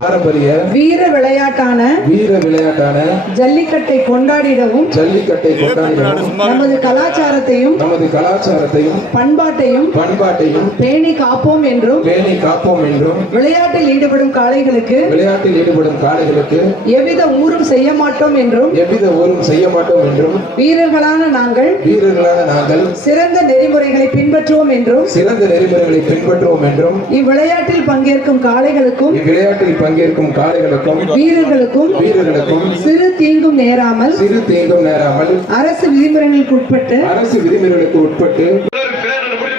பாரம்பரிய வீர விளையாட்டான வீர விளையாட்டான ஜல்லிக்கட்டை கொண்டாடிடவும் ஜல்லிக்கட்டை கொண்டாடிடவும் நமது கலாச்சாரத்தையும் நமது கலாச்சாரத்தையும் பண்பாட்டையும் பண்பாட்டையும் பேணி காப்போம் என்றும் பேணி காப்போம் என்றும் விளையாட்டில் ஈடுபடும் காளைகளுக்கு விளையாட்டில் ஈடுபடும் காளைகளுக்கு எவ்வித ஊரும் செய்ய மாட்டோம் என்றும் எவ்வித ஊரும் செய்ய மாட்டோம் என்றும் வீரர்களான நாங்கள் வீரர்களான நாங்கள் சிறந்த நெறிமுறைகளை பின்பற்றுவோம் என்றும் சிறந்த நெறிமுறைகளை பின்பற்றுவோம் என்றும் இவ்விளையாட்டில் பங்கேற்கும் காளைகளுக்கும் இவ்விளையாட்டில் பங்கேற்கும் காளைகளுக்கும் வீரர்களுக்கும் வீரர்களுக்கும் சிறு தீங்கும் நேராமல் சிறு தீங்கும் நேராமல் அரசு விதிமுறைகளுக்கு உட்பட்டு அரசு விதிமுறைகளுக்கு உட்பட்டு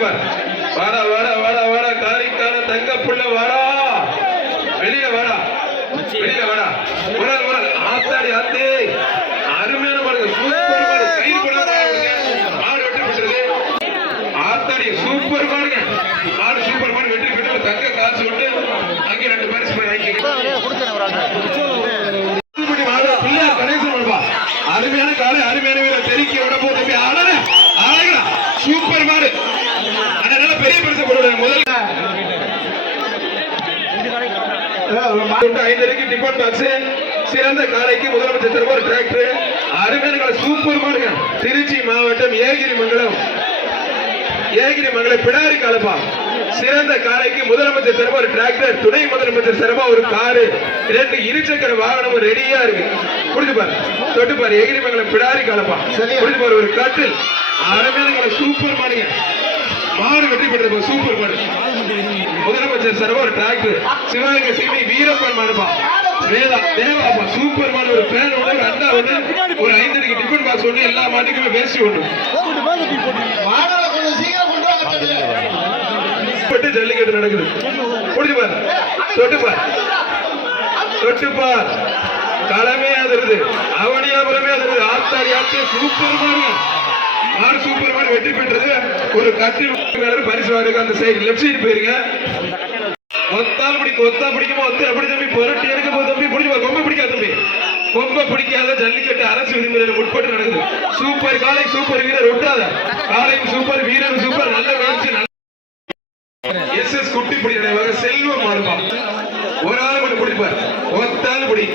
பாரு. வாடா வாடா வாடா வாடா காரிக்கான தங்க புள்ள வாடா வெளியில வாடா வெளியில வாடா ஒரு ஆள், ஒரு ஆள். ஆத்தாடி ஆத்தி அருமையான பாருங்க சூப்பர் பாரு கை போட மாடு வெற்றி பெற்றது ஆத்தாடி சூப்பர் பாருங்க மாடு சூப்பர் மாடு வெற்றி பெற்று தங்க காசு விட்டு அங்கே ரெண்டு பரிசு போய் வாங்கிக்க மாடு பிள்ளையார் கணேசன் வருவா. அருமையான காலை அருமையான வீரர் தெரிக்க விட போ தம்பி. அழகா அழகா. சூப்பர் மாடு. அதனால பெரிய பரிசு போடுவாங்க முதல்ல. ஐந்தரைக்கு டிஃபன் பாக்ஸ். சிறந்த காலைக்கு முதலமைச்சர் தருவார் ஒரு டிராக்டர். அருமையான காலை சூப்பர் மாடுங்க. திருச்சி மாவட்டம் ஏகிரி மங்கலம் ஏகிரி மங்கலம் பிடாரி காலப்பா. சிறந்த காலைக்கு முதலமைச்சர் தரப்பு ஒரு டிராக்டர் துணை முதலமைச்சர் தரப்பா ஒரு காரு. ரெண்டு இருசக்கர வாகனமும் ரெடியா இருக்கு. புரிஞ்சு பாரு. தொட்டு பாரு ஏகிரி மங்கலம் பிடாரி காலப்பா. புரிஞ்சு பாரு ஒரு கட்டில். காலை சூப்பர் மாடுங்க. மாடு வெற்றி பெற்றது சூப்பர் மாடு. முதலமைச்சர் சார் ஒரு டிராக்டர். சிவகங்கை சிவி வீரப்பன் மாடுப்பா. வேதா தேவாப்பா சூப்பர் மாடு. ஒரு பேன் ஒன்று ஒரு அண்டா ஒன்று ஒரு ஐந்தடிக்கு டிஃபன் பாக்ஸ் ஒன்று எல்லா மாட்டுக்குமே வேஸ்ட் ஒன்று பட்டு ஜல்லிக்கட்டு நடக்குது. புடிச்சு பார். தொட்டு பார். தலைமை பார் களமே அதிருது அவனியாபுரமே அதிருது ஆத்தாடி ஆத்து சூப்பர் மாடுங்க மாடு சூப்பர் மாடு வெற்றி பெற்றது. ஒரு கத்தி பரிசு வாங்க அந்த சைடு லெஃப்ட் சைடு போயிருங்க. ஒத்தால் பிடிக்கும் ஒத்தா பிடிக்குமா? ஒத்து எப்படி தம்பி? புரட்டி எடுக்க போது தம்பி பிடிச்சு பாரு. கொம்பை பிடிக்காத தம்பி. கொம்பை பிடிக்காத ஜல்லிக்கட்டு அரசு விதிமுறையில உட்பட்டு நடக்குது. சூப்பர் காலை சூப்பர் வீரர் ஒட்டாத. காலையும் சூப்பர் வீரர் சூப்பர். நல்ல வளர்ச்சி எஸ் எஸ் குட்டி பிடிக்கிற செல்வம் மாடுபா ஒரு ஆள் பிடி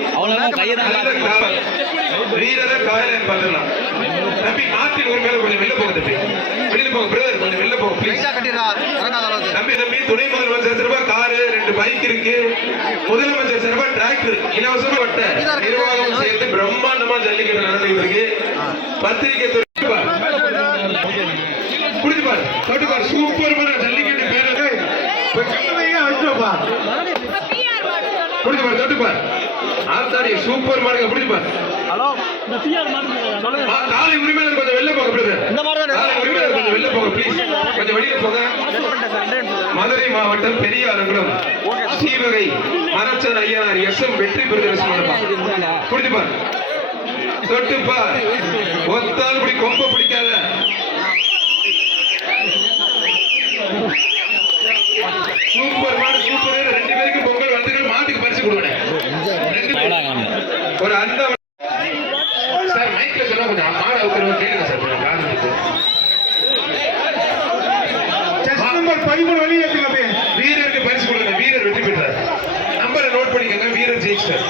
வீரரை காயல பார்த்துடலாம் தம்பி மாட்டின் ஒரு மேல கொஞ்சம் வெளில போக தம்பி. வெளியில போக பிரதர் கொஞ்சம் வெளில போக ப்ளீஸ் தம்பி தம்பி துணை முதலமைச்சர் சிறப்பா காரு ரெண்டு பைக் இருக்கு. முதலமைச்சர் சிறப்பா டிராக்டர் இலவசமா வட்ட. நிர்வாகம் சேர்ந்து பிரம்மாண்டமா ஜல்லிக்கட்டு நடந்துட்டு இருக்கு. பத்திரிகை துறை புடிச்சு பாரு. தொட்டு பாரு. சூப்பர் ஜல்லிக்கட்டு பேரு. புடிச்சு பாரு தொட்டு பாரு. ஆத்தாடி சூப்பர் மாடுங்க புடிச்சு பாரு. ஆ, காலை உரிமையாளர் கொஞ்சம் வெளில போங்க பிரதர். காலை உரிமையாளர் கொஞ்சம் வெளில போங்க ப்ளீஸ் கொஞ்சம் வெளியில போங்க. மதுரை மாவட்டம் பெரியாரங்குளம். ஸ்ரீவகை மரச்சன் Ayyanar S M Vetri brothers புடிச்சு பாரு. தொட்டு பார். ஒத்தால் பிடி கொம்ப பிடிக்காத சூப்பர் மாடு சூப்பர் ரெண்டு பேருக்கு பொங்கல் வாழ்த்துக்கள் மாட்டுக்கு பரிசு கொடுக்கணும் ரெண்டு பேரும். ஒரு அந்த சார் மைக்ல சொன்னா கொஞ்சம் மாடு அவுக்கிறவங்க கேளுங்க சார் கொஞ்சம் காது கொடுத்து. நம்பர் பதிமூணு ஏற்றுங்க வீரருக்கு பரிசு கொடுங்க. வீரர் வெற்றி பெற்றார். நம்பரை நோட் பண்ணிக்கங்க. வீரர் ஜெயிச்சிட்டார்.